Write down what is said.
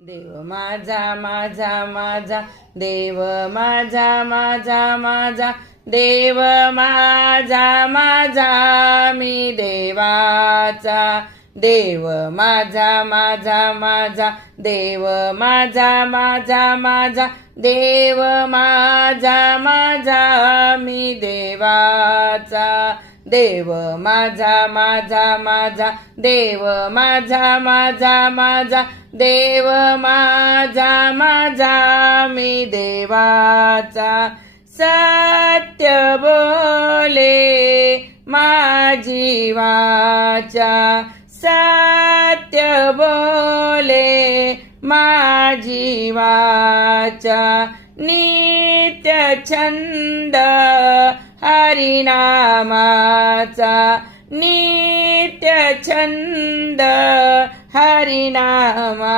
देव माझा माझा माझा देव माझा माझा माझा देव माझा माझा मी देवाचा देव माझा माझा माझा देव माझा माझा माझा देव माझा माझा मी देवाचा देव माझा माझा माझा देव माझा माझा माझा देव माझा माझा मी देवाचा सत्य बोले माझी वाचा सत्य बोले माझी वाचा नित्य छंद हरिनामाचा नित्य छंद हरिनामा